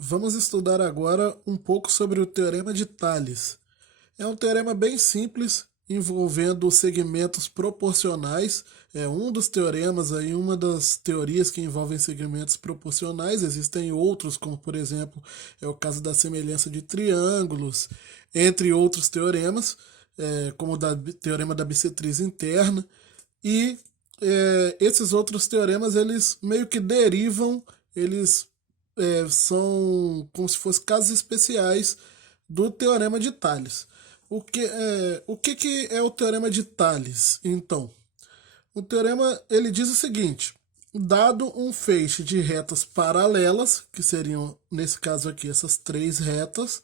Vamos estudar agora um pouco sobre o Teorema de Tales. É um teorema bem simples, envolvendo segmentos proporcionais. É um dos teoremas aí, uma das teorias que envolvem segmentos proporcionais. Existem outros, como por exemplo, é o caso da semelhança de triângulos, entre outros teoremas, como o teorema da bissetriz interna. E esses outros teoremas, eles meio que derivam, eles são como se fossem casos especiais do Teorema de Tales. Que é o Teorema de Tales, então? O teorema ele diz o seguinte: dado um feixe de retas paralelas, que seriam, nesse caso aqui, essas três retas,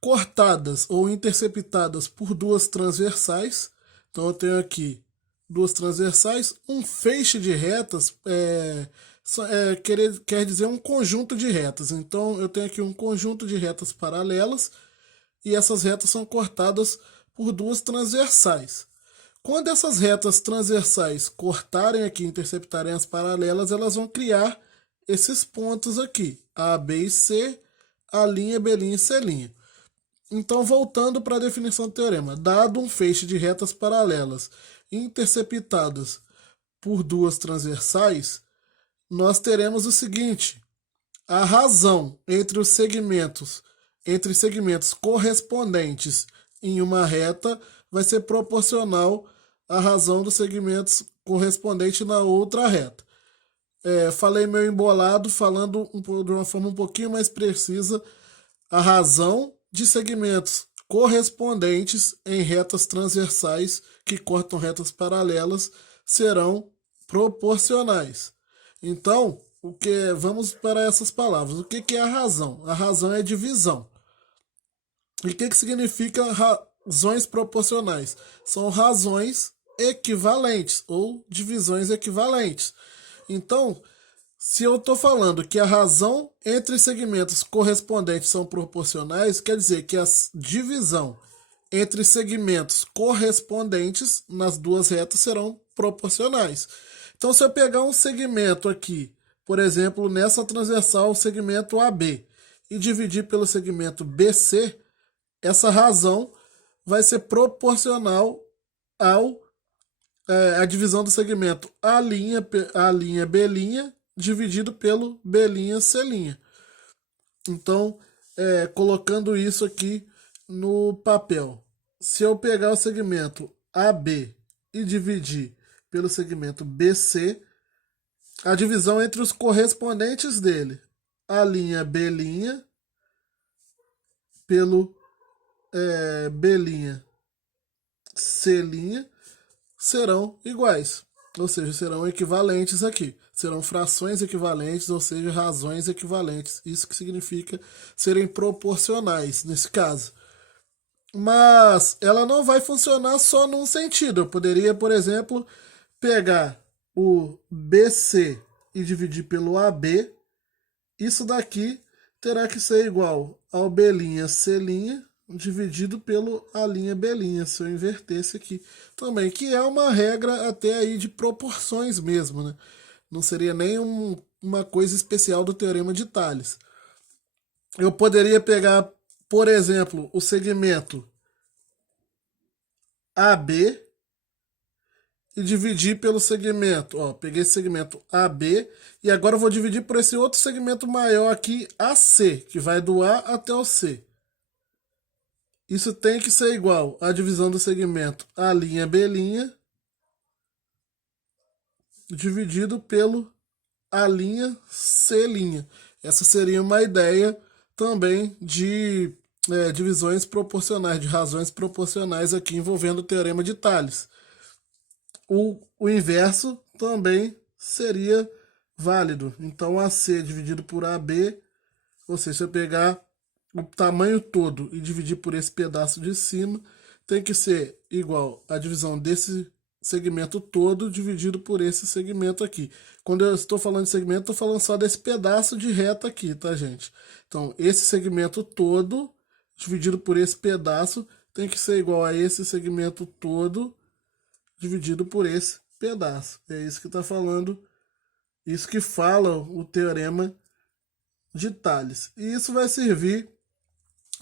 cortadas ou interceptadas por duas transversais. Então eu tenho aqui duas transversais, um feixe de retas quer dizer um conjunto de retas. Então eu tenho aqui um conjunto de retas paralelas e essas retas são cortadas por duas transversais. Quando essas retas transversais cortarem aqui, interceptarem as paralelas, elas vão criar esses pontos aqui, A, B e C, A', B' e C'. Então, voltando para a definição do teorema, dado um feixe de retas paralelas interceptadas por duas transversais, nós teremos o seguinte: a razão entre segmentos correspondentes em uma reta vai ser proporcional à razão dos segmentos correspondentes na outra reta. Falei meio embolado, falando de uma forma um pouquinho mais precisa, a razão de segmentos correspondentes em retas transversais que cortam retas paralelas serão proporcionais. Então, vamos para essas palavras. O que é a razão? A razão é divisão. E o que significa razões proporcionais? São razões equivalentes ou divisões equivalentes. Então, se eu estou falando que a razão entre segmentos correspondentes são proporcionais, quer dizer que a divisão entre segmentos correspondentes nas duas retas serão proporcionais. Então, se eu pegar um segmento aqui, por exemplo, nessa transversal, o segmento AB, e dividir pelo segmento BC, essa razão vai ser proporcional ao a divisão do segmento A', B' dividido pelo B', C'. Então, colocando isso aqui no papel, se eu pegar o segmento AB e dividir pelo segmento BC, a divisão entre os correspondentes dele, A', B' pelo B', C', serão iguais, ou seja, serão equivalentes aqui. Serão frações equivalentes, ou seja, razões equivalentes. Isso que significa serem proporcionais nesse caso. Mas ela não vai funcionar só num sentido. Eu poderia, por exemplo, pegar o BC e dividir pelo AB. Isso daqui terá que ser igual ao B', C' dividido pelo A', se eu invertesse aqui também, que é uma regra até aí de proporções mesmo, né? Não seria nem uma coisa especial do Teorema de Tales. Eu poderia pegar, por exemplo, o segmento AB e dividir pelo segmento, ó, peguei esse segmento AB e agora eu vou dividir por esse outro segmento maior aqui, AC, que vai do A até o C. Isso tem que ser igual à divisão do segmento A', B' dividido pelo A', C'. Essa seria uma ideia também de divisões proporcionais, de razões proporcionais aqui envolvendo o Teorema de Tales. O inverso também seria válido. Então AC dividido por AB, ou seja, se eu pegar o tamanho todo e dividir por esse pedaço de cima, tem que ser igual à divisão desse segmento todo dividido por esse segmento aqui. Quando eu estou falando de segmento, estou falando só desse pedaço de reta aqui, tá, gente? Então, esse segmento todo dividido por esse pedaço tem que ser igual a esse segmento todo dividido por esse pedaço. É isso que está falando, isso que fala o teorema de Tales. E isso vai servir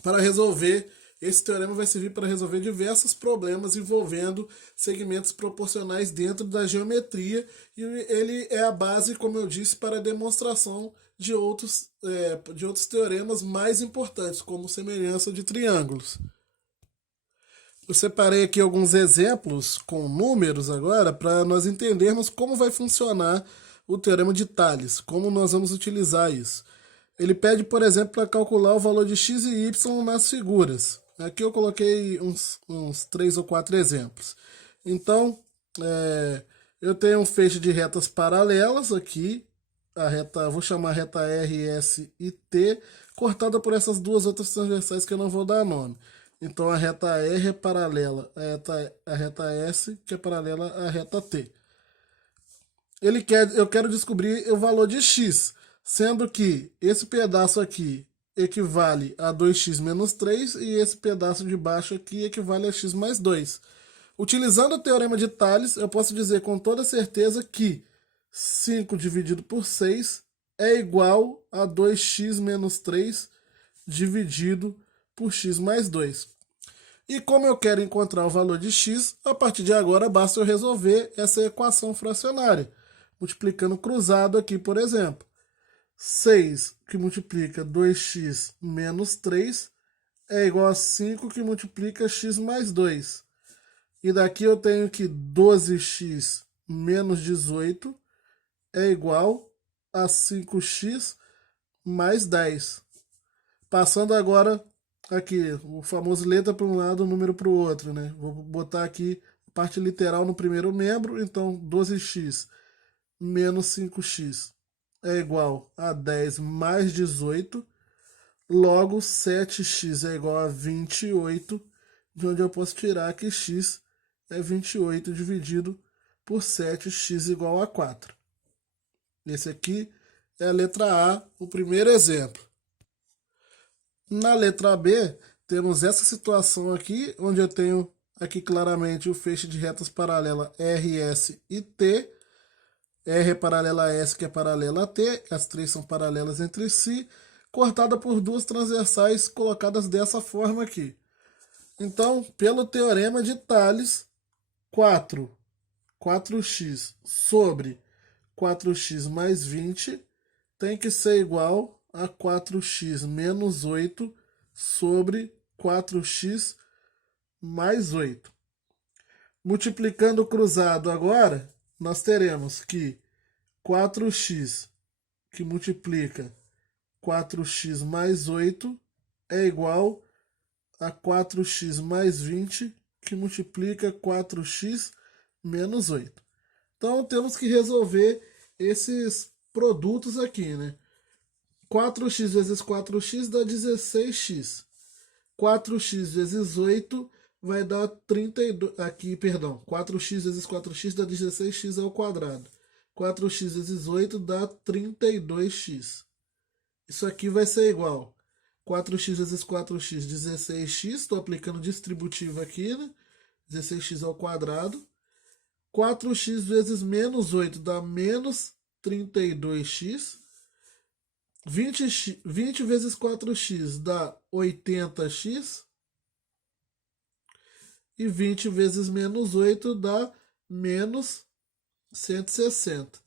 para resolver, esse teorema vai servir para resolver diversos problemas envolvendo segmentos proporcionais dentro da geometria, e ele é a base, como eu disse, para a demonstração de outros teoremas mais importantes, como semelhança de triângulos. Eu separei aqui alguns exemplos com números agora para nós entendermos como vai funcionar o teorema de Tales, como nós vamos utilizar isso. Ele pede, por exemplo, para calcular o valor de x e y nas figuras. Aqui eu coloquei uns 3 ou 4 exemplos. Então, eu tenho um feixe de retas paralelas aqui, a reta, vou chamar a reta R, S e T, cortada por essas duas outras transversais que eu não vou dar nome. Então a reta R é paralela a reta S, que é paralela à reta T. Eu quero descobrir o valor de x, sendo que esse pedaço aqui equivale a 2x menos 3 e esse pedaço de baixo aqui equivale a x mais 2. Utilizando o teorema de Tales, eu posso dizer com toda certeza que 5 dividido por 6 é igual a 2x menos 3 dividido por x mais 2. E como eu quero encontrar o valor de x, a partir de agora basta eu resolver essa equação fracionária, multiplicando cruzado aqui, por exemplo. 6 que multiplica 2x menos 3 é igual a 5 que multiplica x mais 2. E daqui eu tenho que 12x menos 18 é igual a 5x mais 10. Passando agora aqui, o famoso letra para um lado, número para o outro, né? Vou botar aqui a parte literal no primeiro membro, então 12x menos 5x é igual a 10 mais 18, logo 7x é igual a 28, de onde eu posso tirar que x é 28 dividido por 7x igual a 4. Esse aqui é a letra A, o primeiro exemplo. Na letra B, temos essa situação aqui, onde eu tenho aqui claramente o feixe de retas paralela R, S e T. R é paralela a S, que é paralela a T, as três são paralelas entre si, cortada por duas transversais colocadas dessa forma aqui. Então, pelo teorema de Tales, 4x sobre 4x mais 20 tem que ser igual a 4x menos 8 sobre 4x mais 8. Multiplicando o cruzado agora, nós teremos que 4x que multiplica 4x mais 8 é igual a 4x mais 20 que multiplica 4x menos 8. Então temos que resolver esses produtos aqui, né? 4x vezes 4x dá 16x. 4x vezes 8 vai dar 32. Aqui, perdão. 4x vezes 4x dá 16x ao quadrado. 4x vezes 8 dá 32x. Isso aqui vai ser igual. 4x vezes 4x, 16x. Estou aplicando distributivo aqui, né? 16x ao quadrado. 4x vezes menos 8 dá menos 32x. 20 vezes 4x dá 80x. E 20 vezes menos 8 dá menos 160.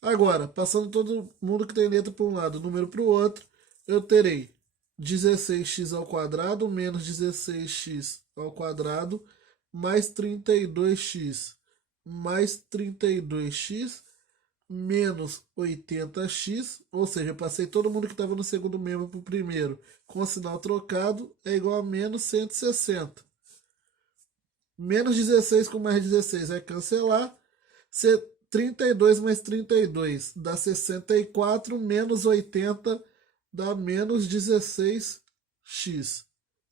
Agora, passando todo mundo que tem letra para um lado, número para o outro, eu terei 16x ao quadrado menos 16x ao quadrado mais 32x mais 32x menos 80x, ou seja, eu passei todo mundo que estava no segundo membro para o primeiro com o sinal trocado, é igual a menos 160. Menos 16 com mais 16 vai cancelar. 32 mais 32 dá 64, menos 80 dá menos 16x.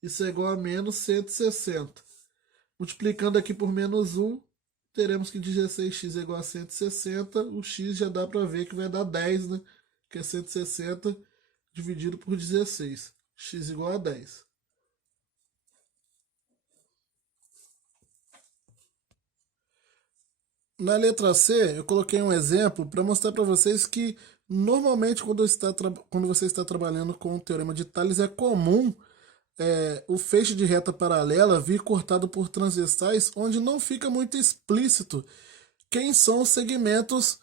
Isso é igual a menos 160. Multiplicando aqui por menos 1, teremos que 16x é igual a 160. O x já dá para ver que vai dar 10, né? Que é 160 dividido por 16. X igual a 10. Na letra C, eu coloquei um exemplo para mostrar para vocês que Normalmente, quando você está trabalhando com o teorema de Tales, é comum o feixe de reta paralela vir cortado por transversais, onde não fica muito explícito quem são os segmentos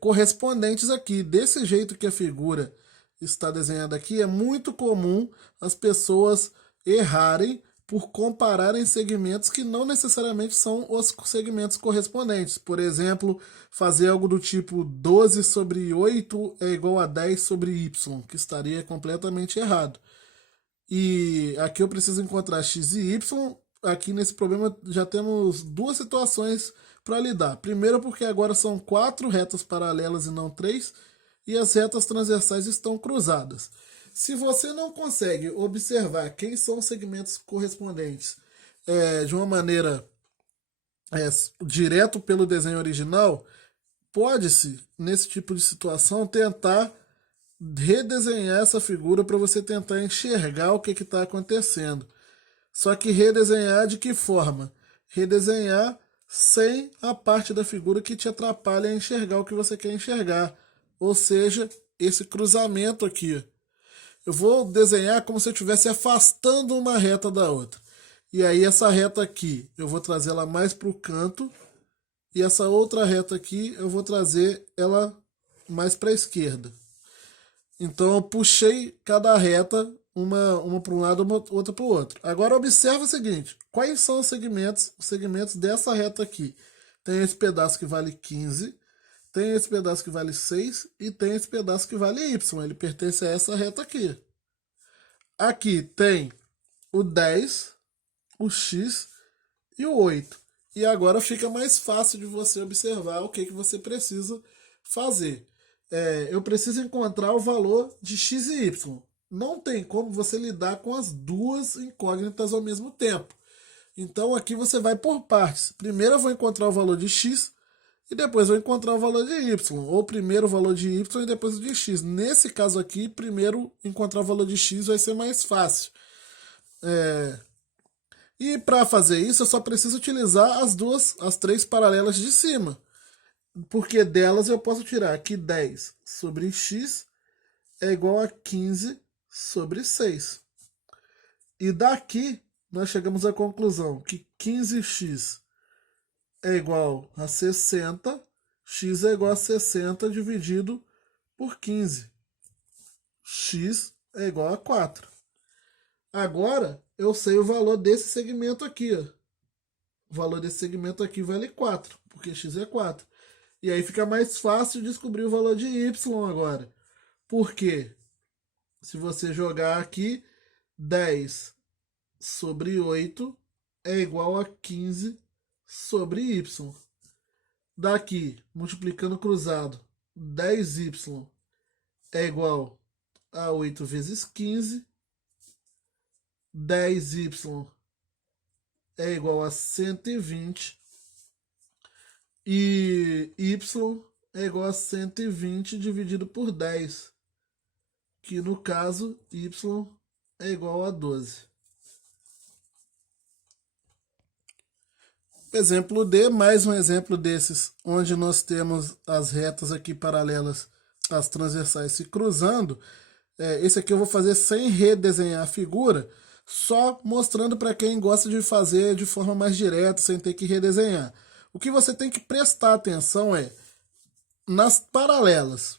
correspondentes aqui. Desse jeito que a figura está desenhada aqui, é muito comum as pessoas errarem por compararem segmentos que não necessariamente são os segmentos correspondentes. Por exemplo, fazer algo do tipo 12 sobre 8 é igual a 10 sobre y, que estaria completamente errado. E aqui eu preciso encontrar x e y. Aqui nesse problema já temos duas situações para lidar. Primeiro, porque agora são 4 retas paralelas e não 3, e as retas transversais estão cruzadas. Se você não consegue observar quem são os segmentos correspondentes de uma maneira direto pelo desenho original, pode-se, nesse tipo de situação, tentar redesenhar essa figura para você tentar enxergar o que está acontecendo. Só que redesenhar de que forma? Redesenhar sem a parte da figura que te atrapalha a enxergar o que você quer enxergar. Ou seja, esse cruzamento aqui. Eu vou desenhar como se eu estivesse afastando uma reta da outra. E aí essa reta aqui, eu vou trazer ela mais para o canto. E essa outra reta aqui, eu vou trazer ela mais para a esquerda. Então eu puxei cada reta, uma para um lado, outra para o outro. Agora observa o seguinte, quais são os segmentos dessa reta aqui? Tem esse pedaço que vale 15, tem esse pedaço que vale 6 e tem esse pedaço que vale y. Ele pertence a essa reta aqui. Aqui tem o 10, o x e o 8. E agora fica mais fácil de você observar o que você precisa fazer. Eu preciso encontrar o valor de x e y. Não tem como você lidar com as duas incógnitas ao mesmo tempo. Então aqui você vai por partes. Primeiro eu vou encontrar o valor de x e depois vou encontrar o valor de y. Ou primeiro o valor de y e depois o de x. Nesse caso aqui, primeiro encontrar o valor de x vai ser mais fácil. E para fazer isso eu só preciso utilizar as 3 paralelas de cima. Porque delas eu posso tirar que 10 sobre x é igual a 15 sobre 6. E daqui nós chegamos à conclusão que 15x é igual a 60, x é igual a 60 dividido por 15. X é igual a 4. Agora eu sei o valor desse segmento aqui. Ó. O valor desse segmento aqui vale 4, porque x é 4. E aí fica mais fácil descobrir o valor de y agora. Por quê? Se você jogar aqui, 10 sobre 8 é igual a 15 sobre y. Daqui, multiplicando cruzado, 10y é igual a 8 vezes 15. 10y é igual a 120. E y é igual a 120 dividido por 10. Que no caso, y é igual a 12. Exemplo D, mais um exemplo desses, onde nós temos as retas aqui paralelas, as transversais se cruzando. Esse aqui eu vou fazer sem redesenhar a figura, só mostrando para quem gosta de fazer de forma mais direta, sem ter que redesenhar. O que você tem que prestar atenção é nas paralelas.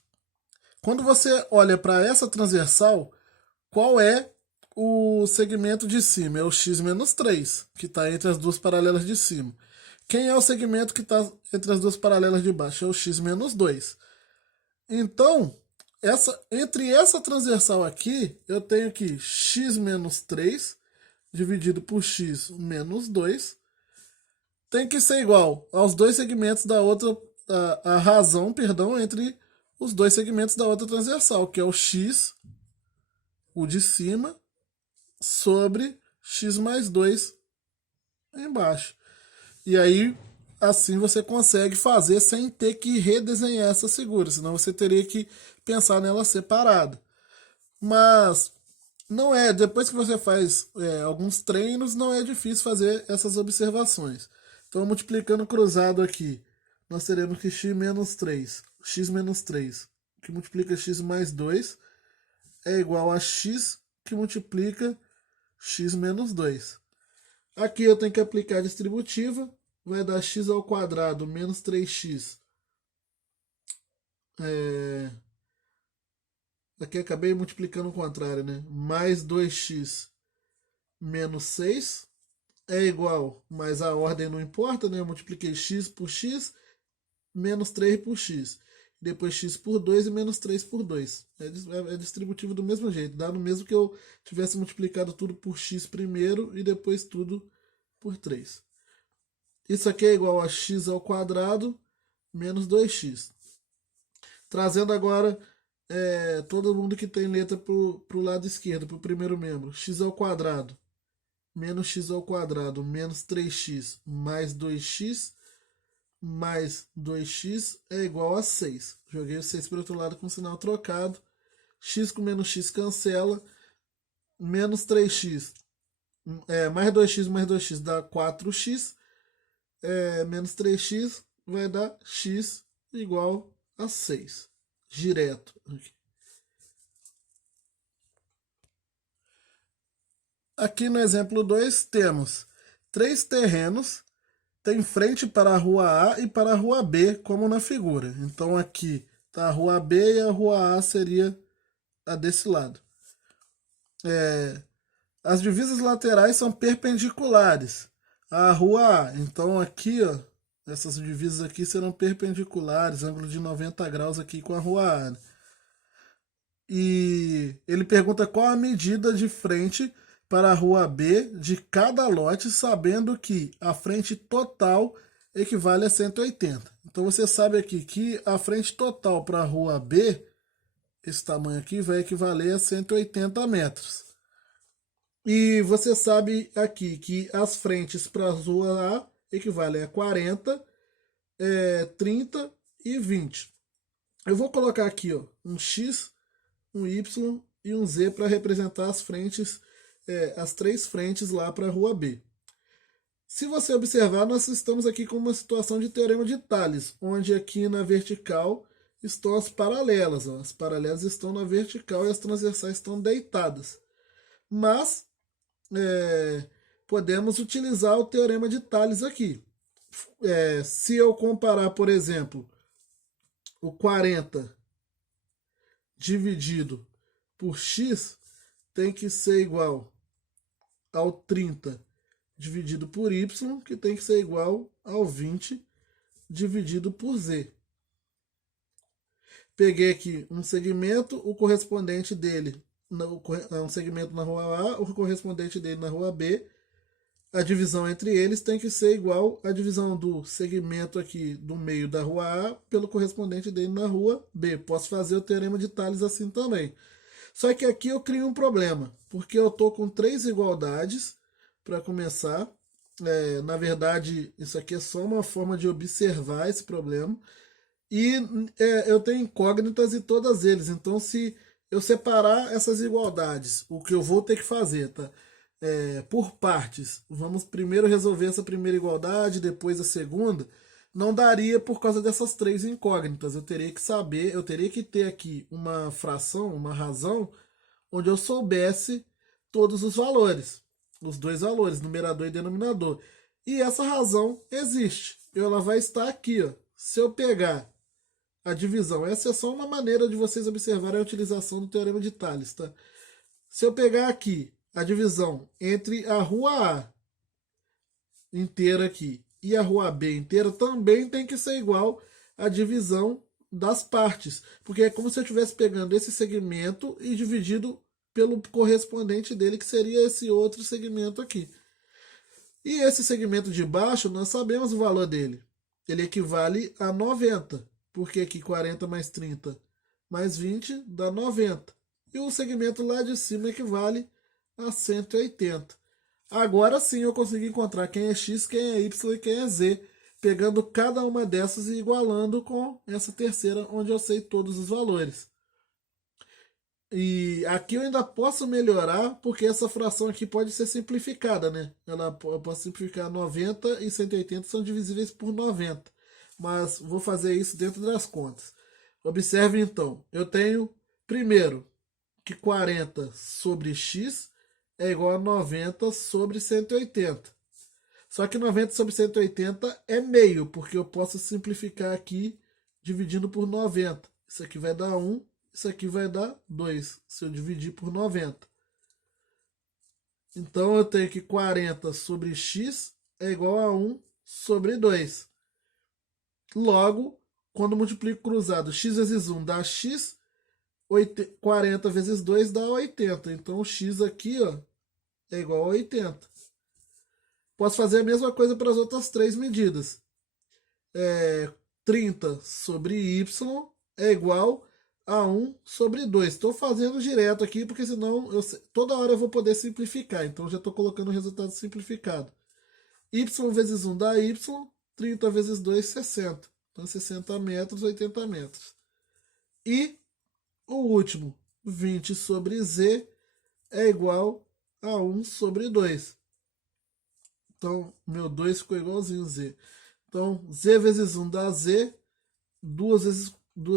Quando você olha para essa transversal, qual é o segmento de cima? É o x menos 3, que está entre as duas paralelas de cima. Quem é o segmento que está entre as duas paralelas de baixo? É o x menos 2. Então, entre essa transversal aqui, eu tenho que x menos 3 dividido por x menos 2 tem que ser igual aos dois segmentos da outra, a razão, perdão, entre os dois segmentos da outra transversal, que é o x, o de cima, sobre x mais 2 embaixo. E aí, assim você consegue fazer sem ter que redesenhar essa figura, senão você teria que pensar nela separada. Mas não é, depois que você faz alguns treinos, não é difícil fazer essas observações. Então, multiplicando cruzado aqui, nós teremos que x menos 3, x menos 3, que multiplica x mais 2, é igual a x que multiplica x menos 2. Aqui eu tenho que aplicar a distributiva, vai dar x ao quadrado menos 3x. Aqui acabei multiplicando o contrário, né? Mais 2x menos 6 é igual, mas a ordem não importa, né? Eu multipliquei x por x, menos 3 por x. Depois x por 2 e menos 3 por 2. É distributivo do mesmo jeito. Dá no mesmo que eu tivesse multiplicado tudo por x primeiro e depois tudo por 3. Isso aqui é igual a x ao quadrado menos 2x. Trazendo agora todo mundo que tem letra para o lado esquerdo, para o primeiro membro. X ao quadrado menos x ao quadrado menos 3x mais 2x mais 2x é igual a 6. Joguei o 6 para o outro lado com o sinal trocado. X com menos x cancela. Menos 3x mais 2x dá 4x. Menos 3x vai dar x igual a 6. Direto. Aqui no exemplo 2 temos 3 terrenos, tem frente para a rua A e para a rua B, como na figura. Então aqui está a rua B e a rua A seria a desse lado. As divisas laterais são perpendiculares à rua A. Então aqui, ó, essas divisas aqui serão perpendiculares, ângulo de 90 graus aqui com a rua A. Né? E ele pergunta qual a medida de frente para a rua B de cada lote, sabendo que a frente total equivale a 180. Então você sabe aqui que a frente total para a rua B, esse tamanho aqui, vai equivaler a 180 metros. E você sabe aqui que as frentes para a rua A equivalem a 40, 30 e 20. Eu vou colocar aqui ó, um X, um Y e um Z para representar as frentes, as 3 frentes lá para a rua B. Se você observar, nós estamos aqui com uma situação de teorema de Tales, onde aqui na vertical estão as paralelas. Ó. As paralelas estão na vertical e as transversais estão deitadas. Mas podemos utilizar o teorema de Tales aqui. Se eu comparar, por exemplo, o 40 dividido por x tem que ser igual ao 30 dividido por y, que tem que ser igual ao 20 dividido por z. Peguei aqui um segmento, o correspondente dele um segmento na rua A, o correspondente dele na rua B. A divisão entre eles tem que ser igual à divisão do segmento aqui do meio da rua A pelo correspondente dele na rua B. Posso fazer o teorema de Tales assim também. Só que aqui eu crio um problema, porque eu estou com 3 igualdades para começar. Na verdade, isso aqui é só uma forma de observar esse problema. E eu tenho incógnitas em todas eles. Então, se eu separar essas igualdades, o que eu vou ter que fazer, tá? Por partes. Vamos primeiro resolver essa primeira igualdade, depois a segunda. Não daria por causa dessas 3 incógnitas. Eu teria que saber, eu teria que ter aqui uma fração, uma razão, onde eu soubesse todos os valores. Os 2 valores, numerador e denominador. E essa razão existe. Ela vai estar aqui. Ó. Se eu pegar a divisão, essa é só uma maneira de vocês observarem a utilização do teorema de Tales. Tá? Se eu pegar aqui a divisão entre a rua A inteira aqui e a rua B inteira, também tem que ser igual à divisão das partes. Porque é como se eu estivesse pegando esse segmento e dividido pelo correspondente dele, que seria esse outro segmento aqui. E esse segmento de baixo, nós sabemos o valor dele. Ele equivale a 90. Porque aqui 40 mais 30 mais 20 dá 90. E o segmento lá de cima equivale a 180. Agora sim eu consegui encontrar quem é x, quem é y e quem é z, pegando cada uma dessas e igualando com essa terceira, onde eu sei todos os valores. E aqui eu ainda posso melhorar, porque essa fração aqui pode ser simplificada, né? Eu posso simplificar 90 e 180 são divisíveis por 90. Mas vou fazer isso dentro das contas. Observe então, eu tenho primeiro que 40 sobre x é igual a 90 sobre 180. Só que 90 sobre 180 é meio, porque eu posso simplificar aqui dividindo por 90. Isso aqui vai dar 1, isso aqui vai dar 2, se eu dividir por 90. Então eu tenho que 40 sobre x é igual a 1 sobre 2. Logo, quando multiplico cruzado x vezes 1 dá x, 40 vezes 2 dá 80. Então o x aqui, ó, é igual a 80. Posso fazer a mesma coisa para as outras três medidas. 30 sobre y é igual a 1 sobre 2. Estou fazendo direto aqui, porque senão toda hora eu vou poder simplificar. Então já estou colocando o resultado simplificado. Y vezes 1 dá y, 30 vezes 2, 60. Então 60 metros, 80 metros. E o último, 20 sobre z, é igual a 1 sobre 2. Então, meu 2 ficou igualzinho z. Então, z vezes 1 dá z, 2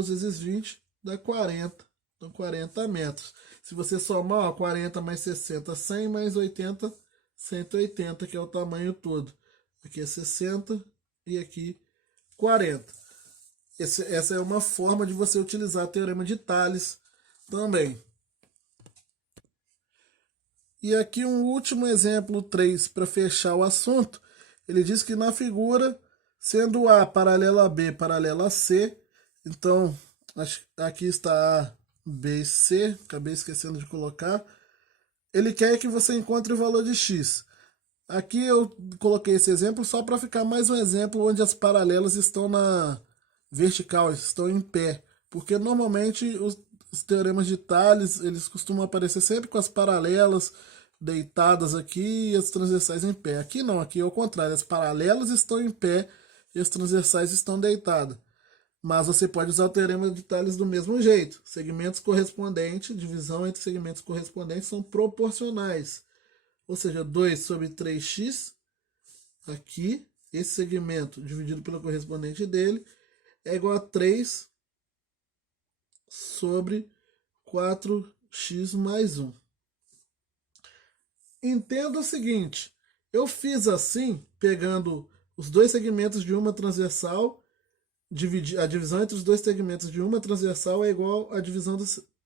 vezes 20 dá 40. Então, 40 metros. Se você somar, ó, 40 mais 60, 100 mais 80, 180, que é o tamanho todo. Aqui é 60 e aqui 40. Essa é uma forma de você utilizar o teorema de Tales também. E aqui um último exemplo 3 para fechar o assunto. Ele diz que na figura, sendo A paralela a B paralela a C, então aqui está A, B e C, acabei esquecendo de colocar. Ele quer que você encontre o valor de x. Aqui eu coloquei esse exemplo só para ficar mais um exemplo onde as paralelas estão na vertical, estão em pé. Porque normalmente os teoremas de Tales, eles costumam aparecer sempre com as paralelas deitadas aqui e as transversais em pé. Aqui não, aqui é o contrário, as paralelas estão em pé e as transversais estão deitadas. Mas você pode usar o teorema de Tales do mesmo jeito. Segmentos correspondentes, divisão entre segmentos correspondentes são proporcionais. Ou seja, 2 sobre 3x, aqui, esse segmento dividido pelo correspondente dele, é igual a 3 sobre 4x mais 1. Entenda o seguinte, eu fiz assim, pegando os dois segmentos de uma transversal, a divisão entre os dois segmentos de uma transversal é igual à divisão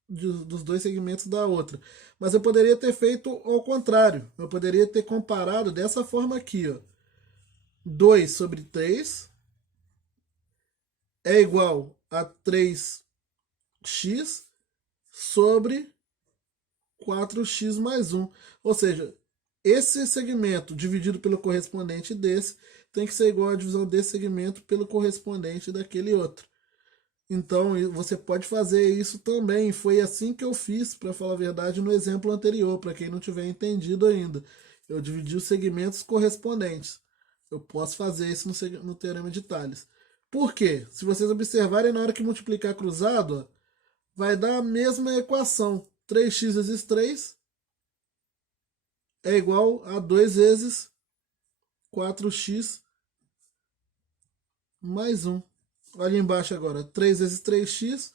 dos dois segmentos da outra. Mas eu poderia ter feito ao contrário, eu poderia ter comparado dessa forma aqui, ó. 2 sobre 3 é igual a 3x sobre 4x mais 1. Ou seja, esse segmento dividido pelo correspondente desse tem que ser igual à divisão desse segmento pelo correspondente daquele outro. Então você pode fazer isso também. Foi assim que eu fiz, para falar a verdade, no exemplo anterior, para quem não tiver entendido ainda. Eu dividi os segmentos correspondentes. Eu posso fazer isso no teorema de Tales. Por quê? Se vocês observarem, na hora que multiplicar cruzado, ó, vai dar a mesma equação. 3x vezes 3 é igual a 2 vezes 4x mais 1. Olha embaixo agora. 3 vezes 3x.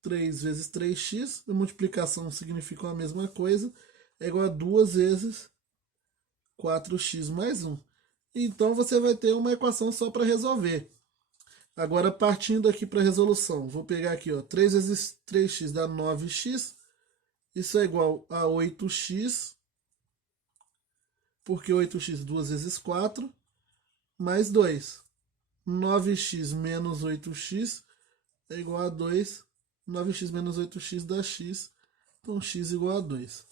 3 vezes 3x. A multiplicação significa a mesma coisa. É igual a 2 vezes 4x mais 1. Então você vai ter uma equação só para resolver. Agora, partindo aqui para a resolução, vou pegar aqui, ó, 3 vezes 3x dá 9x. Isso é igual a 8x, porque 8x 2 vezes 4, mais 2. 9x menos 8x é igual a 2. 9x menos 8x dá x, então x igual a 2.